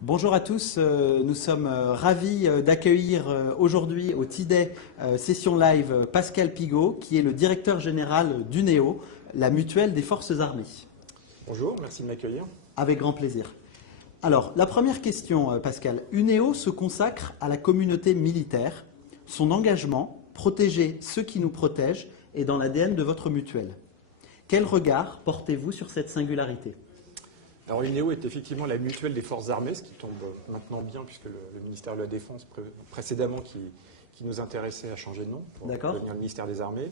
Bonjour à tous, nous sommes ravis d'accueillir aujourd'hui au TIDES session live Pascal Pigot, qui est le directeur général d'UNEO, la mutuelle des forces armées. Bonjour, merci de m'accueillir. Avec grand plaisir. Alors, la première question, Pascal. UNEO se consacre à la communauté militaire. Son engagement, protéger ceux qui nous protègent, est dans l'ADN de votre mutuelle. Quel regard portez-vous sur cette singularité ? Alors UNEO est effectivement la mutuelle des forces armées, ce qui tombe maintenant bien puisque le ministère de la Défense précédemment qui nous intéressait à changer de nom pour devenir le ministère des Armées.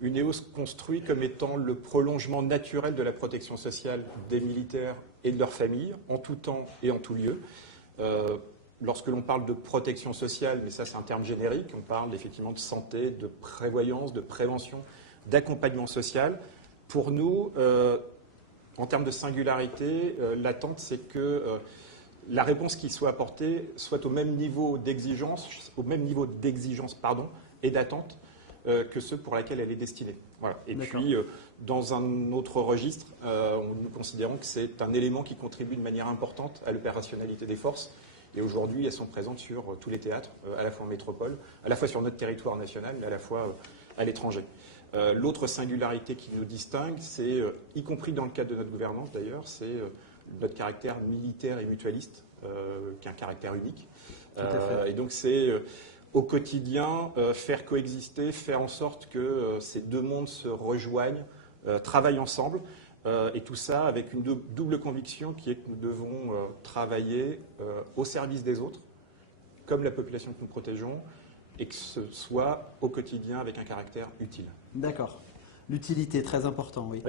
UNEO se construit comme étant le prolongement naturel de la protection sociale des militaires et de leurs familles, en tout temps et en tout lieu. Lorsque l'on parle de protection sociale, mais ça c'est un terme générique, on parle effectivement de santé, de prévoyance, de prévention, d'accompagnement social. Pour nous, en termes de singularité, l'attente, c'est que la réponse qui soit apportée soit au même niveau d'exigence, et d'attente que ceux pour lesquels elle est destinée. Voilà. Et puis, dans un autre registre, nous considérons que c'est un élément qui contribue de manière importante à l'opérationnalité des forces. Et aujourd'hui, elles sont présentes sur tous les théâtres, à la fois en métropole, à la fois sur notre territoire national, mais à la fois à l'étranger. L'autre singularité qui nous distingue, c'est, y compris dans le cadre de notre gouvernance d'ailleurs, c'est notre caractère militaire et mutualiste, qui est un caractère unique. Et donc c'est au quotidien faire coexister, faire en sorte que ces deux mondes se rejoignent, travaillent ensemble, et tout ça avec une double conviction qui est que nous devons travailler au service des autres, comme la population que nous protégeons, et que ce soit au quotidien avec un caractère utile. D'accord. L'utilité, très important, oui.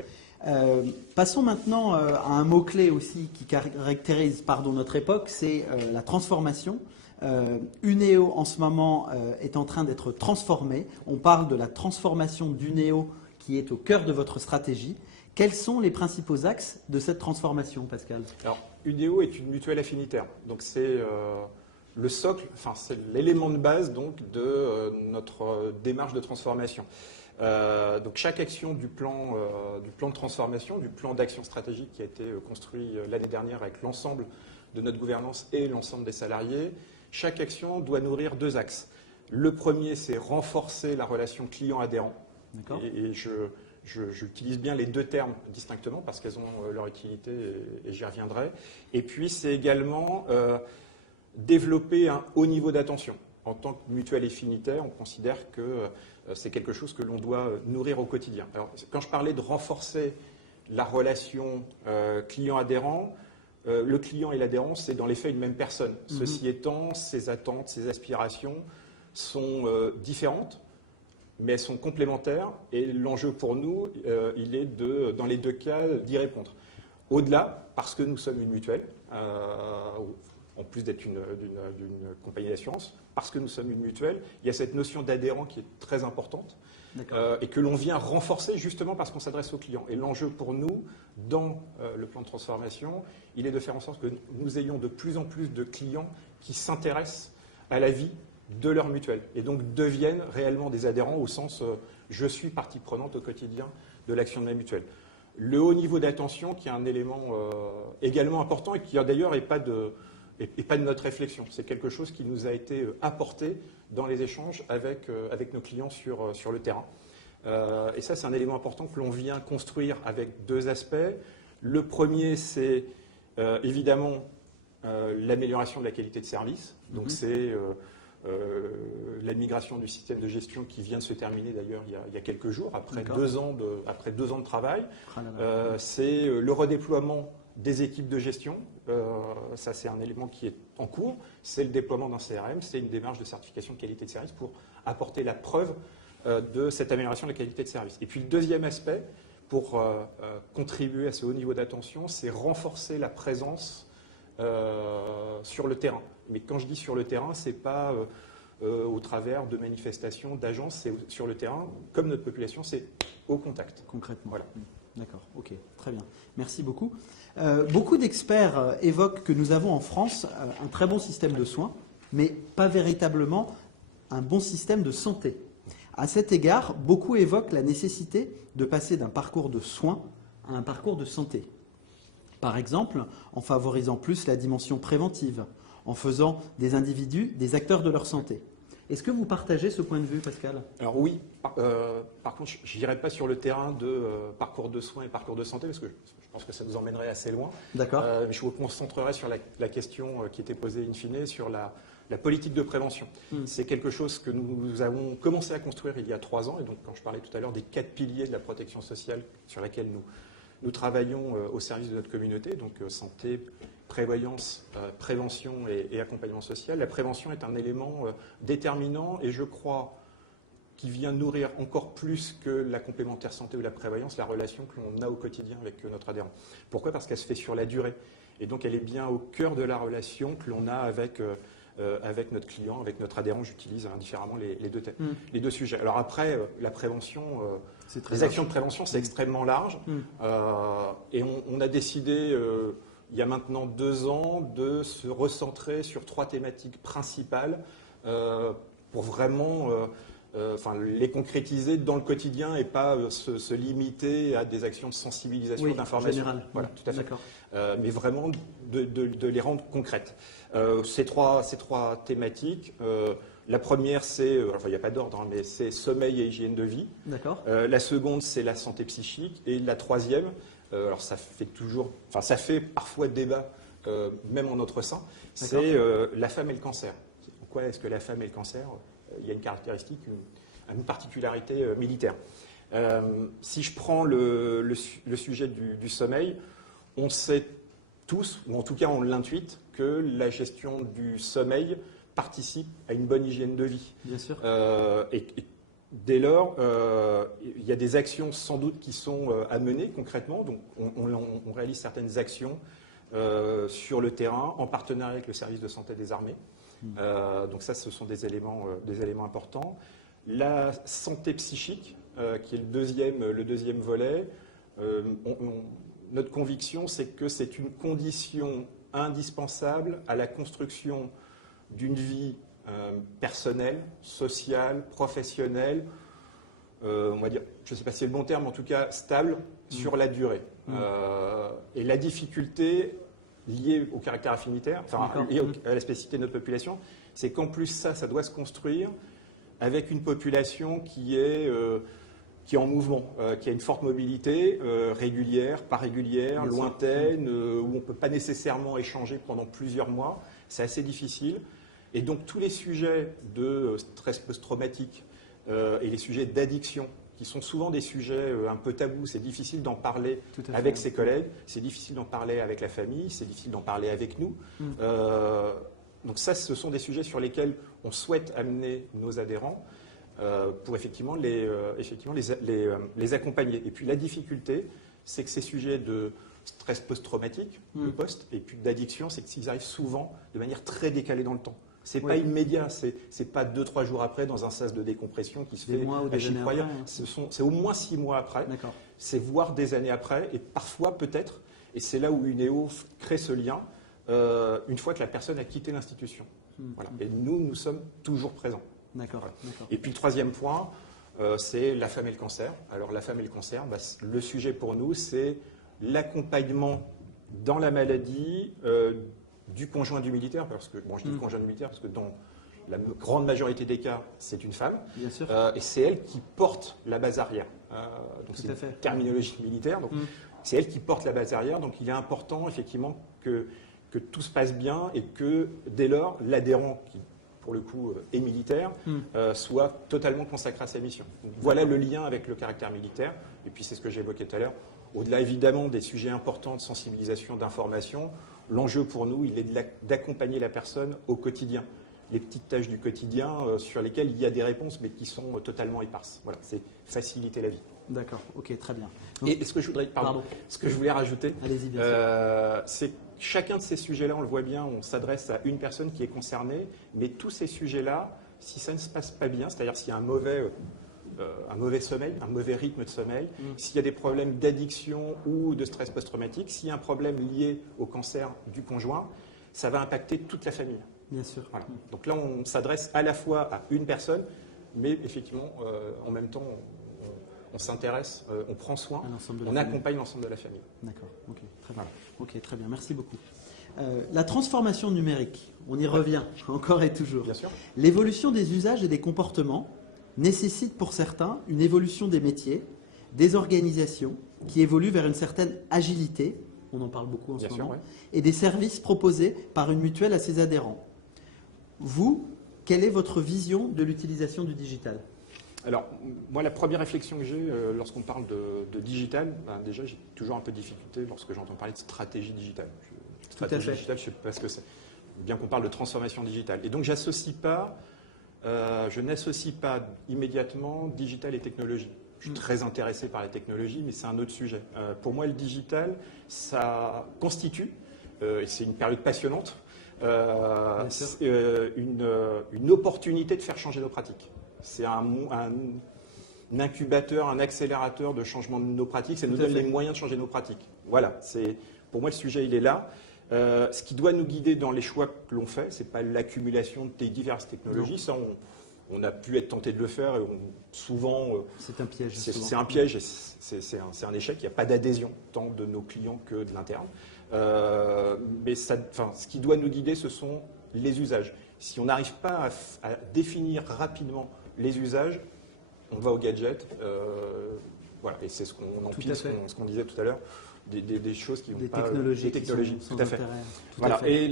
Passons maintenant à un mot-clé aussi qui caractérise notre époque, c'est la transformation. UNEO, en ce moment, est en train d'être transformée. On parle de la transformation d'UNEO qui est au cœur de votre stratégie. Quels sont les principaux axes de cette transformation, Pascal ? Alors, UNEO est une mutuelle affinitaire. Donc, c'est le socle, c'est l'élément de base donc, de notre démarche de transformation. Donc chaque action du plan de transformation, du plan d'action stratégique qui a été construit l'année dernière avec l'ensemble de notre gouvernance et l'ensemble des salariés, chaque action doit nourrir deux axes. Le premier, c'est renforcer la relation client-adhérent. Et j'utilise bien les deux termes distinctement parce qu'elles ont leur utilité et j'y reviendrai. Et puis, c'est également développer un haut niveau d'attention. En tant que mutuelle affinitaire, on considère que c'est quelque chose que l'on doit nourrir au quotidien. Alors, quand je parlais de renforcer la relation client-adhérent, le client et l'adhérent, c'est dans les faits une même personne. Ceci étant, ses attentes, ses aspirations sont différentes, mais elles sont complémentaires. Et l'enjeu pour nous, il est dans les deux cas, d'y répondre. Au-delà, parce que nous sommes une mutuelle, en plus d'être d'une compagnie d'assurance, parce que nous sommes une mutuelle, il y a cette notion d'adhérent qui est très importante et que l'on vient renforcer justement parce qu'on s'adresse aux clients. Et l'enjeu pour nous, dans le plan de transformation, il est de faire en sorte que nous ayons de plus en plus de clients qui s'intéressent à la vie de leur mutuelle et donc deviennent réellement des adhérents au sens je suis partie prenante au quotidien de l'action de ma mutuelle. Le haut niveau d'attention qui est un élément également important et qui d'ailleurs n'est pas de notre réflexion. C'est quelque chose qui nous a été apporté dans les échanges avec nos clients sur le terrain. Et ça, c'est un élément important que l'on vient construire avec deux aspects. Le premier, c'est évidemment l'amélioration de la qualité de service. Donc, c'est la migration du système de gestion qui vient de se terminer d'ailleurs il y a quelques jours, après 2 ans de travail. C'est le redéploiement des équipes de gestion, ça c'est un élément qui est en cours, c'est le déploiement d'un CRM, c'est une démarche de certification de qualité de service pour apporter la preuve de cette amélioration de la qualité de service. Et puis le deuxième aspect, pour contribuer à ce haut niveau d'attention, c'est renforcer la présence sur le terrain. Mais quand je dis sur le terrain, ce n'est pas au travers de manifestations, d'agences, c'est sur le terrain, comme notre population, c'est au contact. Concrètement. Voilà. D'accord, ok, très bien. Merci beaucoup. Beaucoup d'experts évoquent que nous avons en France un très bon système de soins, mais pas véritablement un bon système de santé. À cet égard, beaucoup évoquent la nécessité de passer d'un parcours de soins à un parcours de santé. Par exemple, en favorisant plus la dimension préventive, en faisant des individus des acteurs de leur santé. Est-ce que vous partagez ce point de vue, Pascal? Alors oui, par contre, je n'irai pas sur le terrain de parcours de soins et parcours de santé, parce que je pense que ça nous emmènerait assez loin. D'accord. Je me concentrerai sur la question qui était posée in fine, sur la politique de prévention. C'est quelque chose que nous avons commencé à construire il y a 3 ans, et donc quand je parlais tout à l'heure des 4 piliers de la protection sociale sur laquelle nous travaillons au service de notre communauté, donc santé, prévoyance, prévention et accompagnement social. La prévention est un élément déterminant et je crois qui vient nourrir encore plus que la complémentaire santé ou la prévoyance la relation que l'on a au quotidien avec notre adhérent. Pourquoi? Parce qu'elle se fait sur la durée. Et donc elle est bien au cœur de la relation que l'on a avec notre client, avec notre adhérent. J'utilise indifféremment les deux sujets. Alors après, la prévention, les actions de prévention, c'est extrêmement large. Et on a décidé, il y a maintenant 2 ans, de se recentrer sur 3 thématiques principales pour vraiment les concrétiser dans le quotidien et pas se limiter à des actions de sensibilisation, d'information. Voilà, tout à fait. Mais vraiment de les rendre concrètes. Ces trois thématiques, la première, c'est, il n'y a pas d'ordre, mais c'est sommeil et hygiène de vie. D'accord. La seconde, c'est la santé psychique. Et la troisième, alors ça fait parfois débat, même en notre sein, c'est la femme et le cancer. Pourquoi est-ce que la femme et le cancer, il y a une caractéristique, une particularité militaire. Si je prends le sujet du sommeil, on sait tous, ou en tout cas on l'intuite, que la gestion du sommeil participe à une bonne hygiène de vie. Bien sûr. Et dès lors, il y a des actions sans doute qui sont à mener concrètement. Donc on réalise certaines actions sur le terrain en partenariat avec le service de santé des armées. Donc ça, ce sont des éléments importants. La santé psychique, qui est le deuxième volet, notre conviction, c'est que c'est une condition indispensable à la construction d'une vie personnelle, sociale, professionnelle, on va dire, je ne sais pas si c'est le bon terme, en tout cas stable sur la durée. Et la difficulté liée au caractère affinitaire, liée à la spécificité de notre population, c'est qu'en plus ça doit se construire avec une population qui est en mouvement, qui a une forte mobilité, régulière, pas régulière, lointaine, où on ne peut pas nécessairement échanger pendant plusieurs mois. C'est assez difficile. Et donc tous les sujets de stress post-traumatique et les sujets d'addiction, qui sont souvent des sujets un peu tabous, c'est difficile d'en parler avec ses collègues, c'est difficile d'en parler avec la famille, c'est difficile d'en parler avec nous. Donc ça, ce sont des sujets sur lesquels on souhaite amener nos adhérents pour effectivement les accompagner. Et puis la difficulté, c'est que ces sujets de stress post-traumatique, le post, et puis d'addiction, c'est qu'ils arrivent souvent de manière très décalée dans le temps. C'est pas immédiat, c'est pas 2-3 jours après dans un sas de décompression qui se fait à Chypre. C'est au moins 6 mois après, c'est voire des années après, et parfois peut-être, et c'est là où UNEO crée ce lien, une fois que la personne a quitté l'institution. Voilà. Et nous sommes toujours présents. D'accord. Voilà. Et puis le troisième point, c'est la femme et le cancer. Alors la femme et le cancer, le sujet pour nous, c'est l'accompagnement dans la maladie du conjoint du militaire, parce que, je dis le conjoint du militaire parce que dans la grande majorité des cas, c'est une femme. Bien sûr. Et c'est elle qui porte la base arrière. Donc c'est une terminologie militaire. Donc c'est elle qui porte la base arrière. Donc il est important effectivement que tout se passe bien et que dès lors, l'adhérent qui, pour le coup, est militaire, soit totalement consacré à sa mission. Donc, voilà le lien avec le caractère militaire. Et puis c'est ce que j'évoquais tout à l'heure. Au-delà évidemment des sujets importants de sensibilisation, d'information, l'enjeu pour nous, il est d'accompagner la personne au quotidien. Les petites tâches du quotidien sur lesquelles il y a des réponses, mais qui sont totalement éparses. Voilà, c'est faciliter la vie. D'accord, ok, très bien. Donc, et ce que je voulais rajouter, c'est que chacun de ces sujets-là, on le voit bien, on s'adresse à une personne qui est concernée, mais tous ces sujets-là, si ça ne se passe pas bien, c'est-à-dire s'il y a un mauvais sommeil, un mauvais rythme de sommeil, s'il y a des problèmes d'addiction ou de stress post-traumatique, s'il y a un problème lié au cancer du conjoint, ça va impacter toute la famille. Bien sûr. Voilà. Donc là, on s'adresse à la fois à une personne, mais effectivement, en même temps, on s'intéresse, on prend soin, on famille. accompagne l'ensemble de la famille. D'accord, ok, très bien. Ok, très bien, merci beaucoup. La transformation numérique, on y revient encore et toujours. Bien sûr. L'évolution des usages et des comportements nécessite pour certains une évolution des métiers, des organisations qui évoluent vers une certaine agilité, on en parle beaucoup en ce moment, et des services proposés par une mutuelle à ses adhérents. Vous, quelle est votre vision de l'utilisation du digital ? Alors, moi, la première réflexion que j'ai lorsqu'on parle de digital, déjà, j'ai toujours un peu de difficulté lorsque j'entends parler de stratégie digitale. Stratégie digitale, je sais pas ce que c'est. Bien qu'on parle de transformation digitale. Et donc, je n'associe pas immédiatement digital et technologie. Je suis très intéressé par la technologie, mais c'est un autre sujet. Pour moi, le digital, ça constitue, et c'est une période passionnante, une opportunité de faire changer nos pratiques. C'est un incubateur, un accélérateur de changement de nos pratiques. Ça nous donne les moyens de changer nos pratiques. Voilà, pour moi, le sujet, il est là. Ce qui doit nous guider dans les choix que l'on fait, ce n'est pas l'accumulation de diverses technologies. Non. Ça, on a pu être tenté de le faire et souvent. C'est un piège. C'est un piège et c'est un échec. Il n'y a pas d'adhésion tant de nos clients que de l'interne. Mais ce qui doit nous guider, ce sont les usages. Si on n'arrive pas à définir rapidement les usages, on va au gadget. Voilà, et c'est ce qu'on empile, ce qu'on disait tout à l'heure. Des choses qui vont des pas... Technologies des technologies, tout à fait. Voilà. Et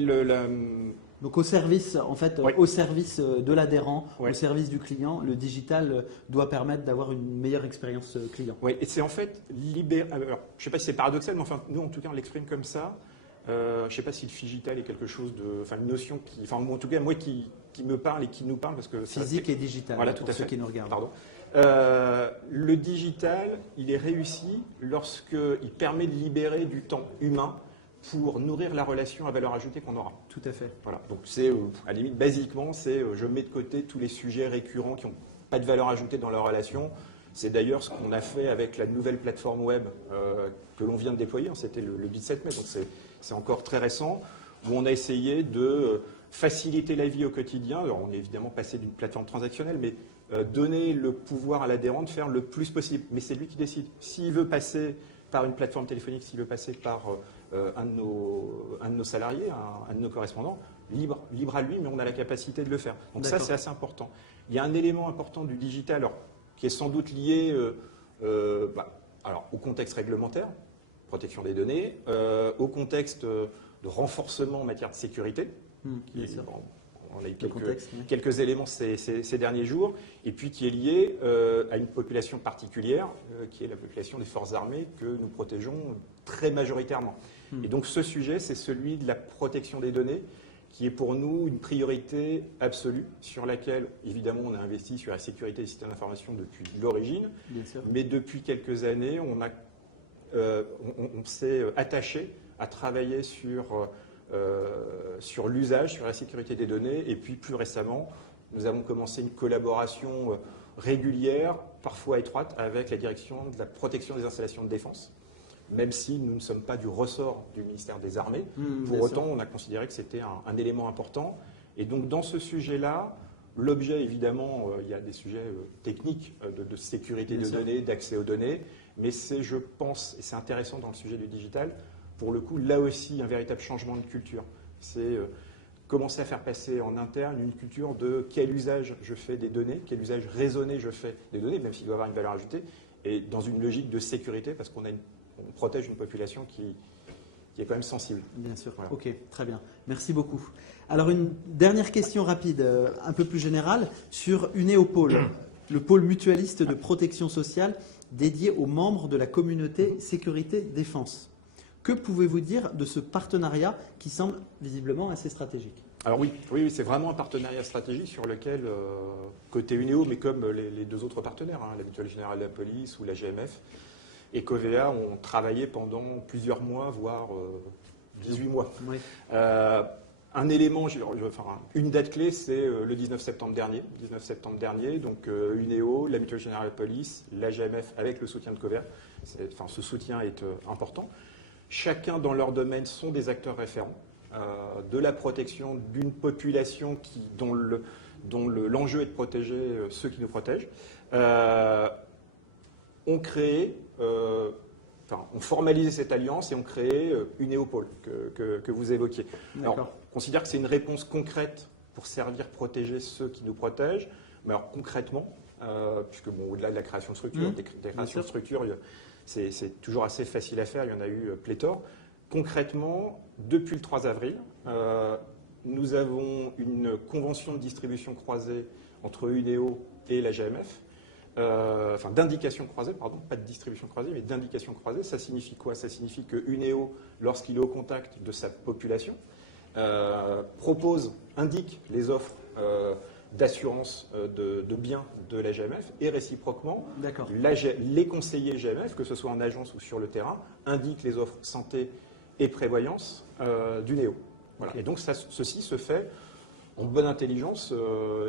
donc au service, en fait, au service de l'adhérent, au service du client, le digital doit permettre d'avoir une meilleure expérience client. Oui, et c'est en fait alors, je ne sais pas si c'est paradoxal, mais enfin, nous, en tout cas, on l'exprime comme ça. Je ne sais pas si le digital est quelque chose de... Enfin, une notion qui... Enfin, en tout cas, moi, qui me parle et qui nous parle, parce que... Physique et digital, voilà, pour tout à ceux fait. qui nous regardent. Pardon. Le digital, il est réussi lorsqu'il permet de libérer du temps humain pour nourrir la relation à valeur ajoutée qu'on aura. Tout à fait. Voilà. Donc c'est, à la limite, basiquement, je mets de côté tous les sujets récurrents qui n'ont pas de valeur ajoutée dans leur relation. C'est d'ailleurs ce qu'on a fait avec la nouvelle plateforme web que l'on vient de déployer. C'était le 17 mai, donc c'est encore très récent, où on a essayé de faciliter la vie au quotidien. Alors on est évidemment passé d'une plateforme transactionnelle, mais donner le pouvoir à l'adhérent de faire le plus possible. Mais c'est lui qui décide. S'il veut passer par une plateforme téléphonique, s'il veut passer par un de nos salariés, un de nos correspondants, libre à lui, mais on a la capacité de le faire. Donc ça, c'est assez important. Il y a un élément important du digital alors, qui est sans doute lié alors, au contexte réglementaire, protection des données, au contexte de renforcement en matière de sécurité, on a eu quelques éléments ces derniers jours, et puis qui est lié à une population particulière, qui est la population des forces armées que nous protégeons très majoritairement. Et donc ce sujet, c'est celui de la protection des données, qui est pour nous une priorité absolue, sur laquelle, évidemment, on a investi sur la sécurité des systèmes d'information depuis l'origine, mais depuis quelques années, on s'est attaché à travailler sur l'usage, sur la sécurité des données. Et puis, plus récemment, nous avons commencé une collaboration régulière, parfois étroite, avec la direction de la protection des installations de défense, même si nous ne sommes pas du ressort du ministère des Armées. Pour autant, on a considéré que c'était un élément important. Et donc, dans ce sujet-là, l'objet, évidemment, il y a des sujets techniques de sécurité des données, d'accès aux données, mais c'est, je pense, et c'est intéressant dans le sujet du digital, pour le coup, là aussi, un véritable changement de culture. C'est commencer à faire passer en interne une culture de quel usage je fais des données, quel usage raisonné je fais des données, même s'il doit avoir une valeur ajoutée, et dans une logique de sécurité, parce qu'on protège une population qui est quand même sensible. Bien sûr. Voilà. Ok, très bien. Merci beaucoup. Alors, une dernière question rapide, un peu plus générale, sur Unéopole, le pôle mutualiste de protection sociale dédié aux membres de la communauté sécurité défense. Que pouvez-vous dire de ce partenariat qui semble visiblement assez stratégique ? Alors oui, c'est vraiment un partenariat stratégique sur lequel, côté Unéo, mais comme les deux autres partenaires, la Mutuelle Générale de la Police ou la GMF et Covea, ont travaillé pendant plusieurs mois, voire 18 mois. Oui. Un élément, une date clé, c'est le 19 septembre dernier. Donc Unéo, la Mutuelle Générale de la Police, la GMF avec le soutien de Covea. Ce soutien est important. Chacun dans leur domaine sont des acteurs référents de la protection d'une population dont l'enjeu est de protéger ceux qui nous protègent. ont créé, ont formalisé cette alliance et ont créé Unéopole que vous évoquiez. Alors, on considère que c'est une réponse concrète pour servir, protéger ceux qui nous protègent. Mais alors concrètement, puisque au-delà de la création de structures, des créations de structures, c'est toujours assez facile à faire, il y en a eu pléthore. Concrètement, depuis le 3 avril, nous avons une convention de distribution croisée entre Unéo et la GMF, d'indication croisée, pardon, pas de distribution croisée, mais d'indication croisée. Ça signifie quoi? Ça signifie que Unéo, lorsqu'il est au contact de sa population, indique les offres d'assurance de biens de la GMF et réciproquement, les conseillers GMF, que ce soit en agence ou sur le terrain, indiquent les offres santé et prévoyance d'Unéo. Voilà. Et donc ceci se fait en bonne intelligence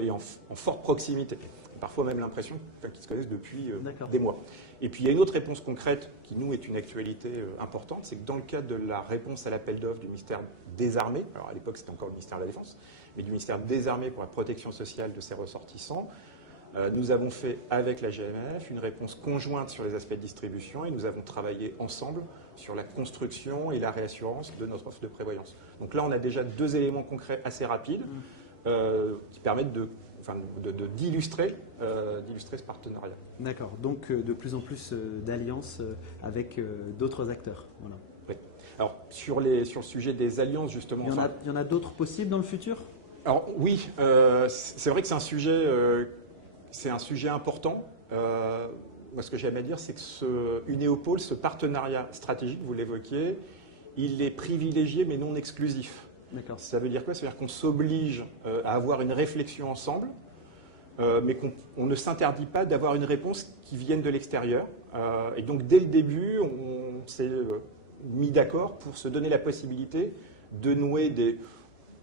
et en forte proximité. Parfois même l'impression qu'ils se connaissent depuis des mois. Et puis il y a une autre réponse concrète qui nous est une actualité importante, c'est que dans le cadre de la réponse à l'appel d'offres du ministère des Armées, alors à l'époque c'était encore le ministère de la Défense, mais du ministère des Armées pour la protection sociale de ses ressortissants, nous avons fait avec la GMF une réponse conjointe sur les aspects de distribution et nous avons travaillé ensemble sur la construction et la réassurance de notre offre de prévoyance. Donc là on a déjà 2 éléments concrets assez rapides qui permettent d'illustrer ce partenariat. D'accord, donc de plus en plus d'alliances avec d'autres acteurs. Voilà. Oui. Alors sur le sujet des alliances justement... Il y en a d'autres possibles dans le futur? Alors oui, c'est vrai que c'est un sujet important. Moi ce que j'aime à dire c'est que ce Unéopole, ce partenariat stratégique, vous l'évoquiez, il est privilégié mais non exclusif. Ça veut dire quoi? Ça veut dire qu'on s'oblige à avoir une réflexion ensemble, mais qu'on ne s'interdit pas d'avoir une réponse qui vienne de l'extérieur. Et donc dès le début, on s'est mis d'accord pour se donner la possibilité de nouer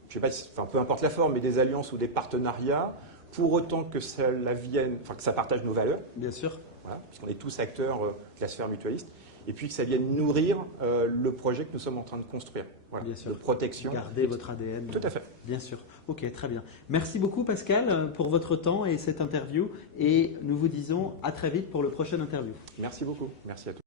je sais pas, peu importe la forme, mais des alliances ou des partenariats, pour autant que que ça partage nos valeurs. Bien sûr. Voilà, puisqu'on est tous acteurs de la sphère mutualiste. Et puis que ça vienne nourrir le projet que nous sommes en train de construire, bien sûr. De protection. Garder votre ADN. Tout à fait. Bien sûr. Ok, très bien. Merci beaucoup Pascal pour votre temps et cette interview. Et nous vous disons à très vite pour le prochain interview. Merci beaucoup. Merci à tous.